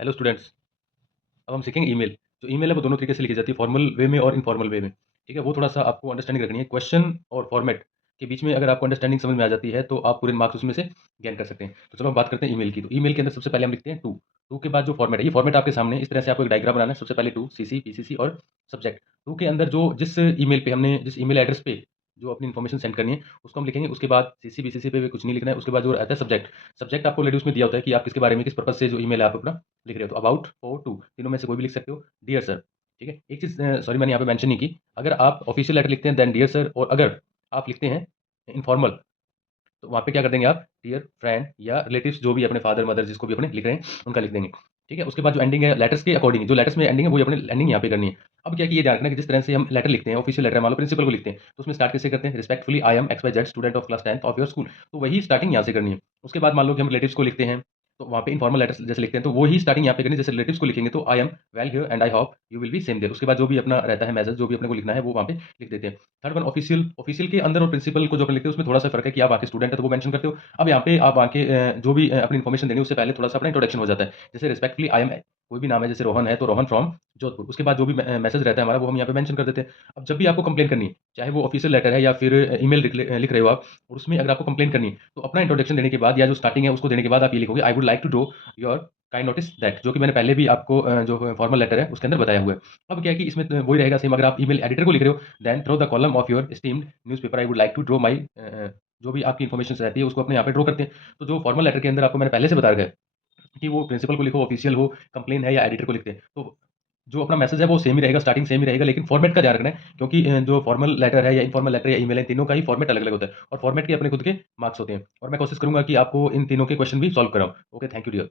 Hello students. अब हम सीखेंगे ईमेल। जो ईमेल है वो दोनों तरीके से लिखी जाती है, फॉर्मल वे में और इनफॉर्मल वे में। ठीक है, वो थोड़ा सा आपको अंडरस्टैंडिंग रखनी है। क्वेश्चन और फॉर्मेट के बीच में अगर आपको अंडरस्टैंडिंग समझ में आ जाती है तो आप पूरे मार्क्स उसमें से गेन कर सकते हैं। तो चलो हम बात करते हैं ईमेल की। तो ईमेल के अंदर सबसे पहले हम लिखते हैं टू। टू के बाद जो फॉर्मेट है, ये फॉर्मेट आपके सामने इस तरह से आपको एक डायग्राम बनाना है। सबसे पहले टू, सीसी, पीसीसी और सब्जेक्ट। टू के अंदर जो जिस ईमेल पे हमने जिस ईमेल एड्रेस पे जो अपनी इन्फॉर्मेशन सेंड करनी है उसको हम लिखेंगे। उसके बाद सीसी बीसीसी पे भी कुछ नहीं लिखना है। उसके बाद जो आता है सब्जेक्ट। सब्जेक्ट आपको ऑलरेडी उसमें दिया होता है कि आप किसके बारे में, किस पर्पज से जो ईमेल है आप अपना लिख रहे हो। तो अबाउट, फॉर, टू, तीनों में से कोई भी लिख सकते हो। डियर सर, ठीक है। एक चीज़ सॉरी मैंने यहाँ पे मेंशन नहीं की। अगर आप ऑफिशियल लेटर लिखते हैं देन डियर सर, और अगर आप लिखते हैं इनफॉर्मल तो वहाँ पे क्या कर देंगे आप डियर फ्रेंड या रिलेटिव्स, जो भी अपने फादर मदर जिसको भी अपने लिख रहे हैं उनका लिख देंगे। ठीक है, उसके बाद जो एंडिंग है लेटर्स के अकॉर्डिंग, जो लेटर्स में एंडिंग है वही अपने एंडिंग यहाँ पे करनी है। अब क्या है कि ये ध्यान रखना कि जिस तरह से हम लेटर लिखते हैं, ऑफिशियल लेटर मान लो प्रिंसिपल को लिखते हैं, तो उसमें स्टार्ट कैसे करते हैं, respectfully I am X Y Z student of class 10th of your school. तो वही स्टार्टिंग यहाँ से करनी है। उसके बाद मान लो कि हम रिलेटिव्स को लिखते हैं, तो वहाँ पे इनफॉर्मल लेटर्स जैसे लिखते हैं तो वही स्टार्टिंग यहाँ पे करनी है। जैसे रिलेटिव्स को लिखेंगे तो I am well here and I hope you will be same there. उसके बाद जो भी अपना रहता है मैसेज, जो भी अपने को लिखना है वो वहाँ पे लिख देते हैं। Third one official. ऑफिशियल के अंदर और प्रिंसिपल को जो अपन लिखते हैं उसमें थोड़ा सा फर्क है कि आप आके स्टूडेंट है तो वो मेंशन करते हो। अब यहाँ पे आप आके जो भी अपनी इन्फॉर्मेशन देनी है उससे पहले थोड़ा सा अपना इंट्रोडक्शन हो जाता है। जैसे रिस्पेक्टफुली आई एम, कोई भी नाम है जैसे रोहन है तो रोहन फ्रॉम जोधपुर। उसके बाद जो भी मैसेज रहता है हमारा वो हम यहाँ पे मेंशन कर देते हैं। अब जब भी आपको कंप्लेन करनी है, चाहे वो ऑफिशियल लेटर है या फिर ईमेल लिख रहे हो आप, और उसमें अगर आपको कंप्लेन करनी है तो अपना इंट्रोडक्शन देने के बाद या जो स्टार्टिंग है उसको देने के बाद आप ये लिखोगे I would like to draw your kind notice that, जो कि मैंने पहले भी आपको जो फॉर्मल लेटर है उसके अंदर बताया हुआ है। अब क्या है कि इसमें वही रहेगा सेम। अगर आप ईमेल एडिटर को लिख रहे हो then through the column of your esteemed newspaper I would like to draw my, जो भी आपकी इन्फॉर्मेशन रहती है उसको अपने यहाँ पे ड्रॉ करते हैं। तो जो फॉर्मल लेटर के अंदर आपको मैंने पहले से बता रखा है कि वो प्रिंसिपल को लिखो, ऑफिशियल हो, कंप्लेन है या एडिटर को लिखते हैं, तो जो अपना मैसेज है वो सेम ही रहेगा, स्टार्टिंग सेम ही रहेगा, लेकिन फॉर्मेट का ध्यान रखना है क्योंकि जो फॉर्मल लेटर है या इनफॉर्मल लेटर या ईमेल है, तीनों का ही फॉर्मेट अलग-अलग होता है और फॉर्मेट के अपने खुद के मार्क्स होते हैं। और मैं कोशिश करूँगा कि आपको इन तीनों के क्वेश्चन भी सॉल्व कराऊँ। Okay, thank you dear.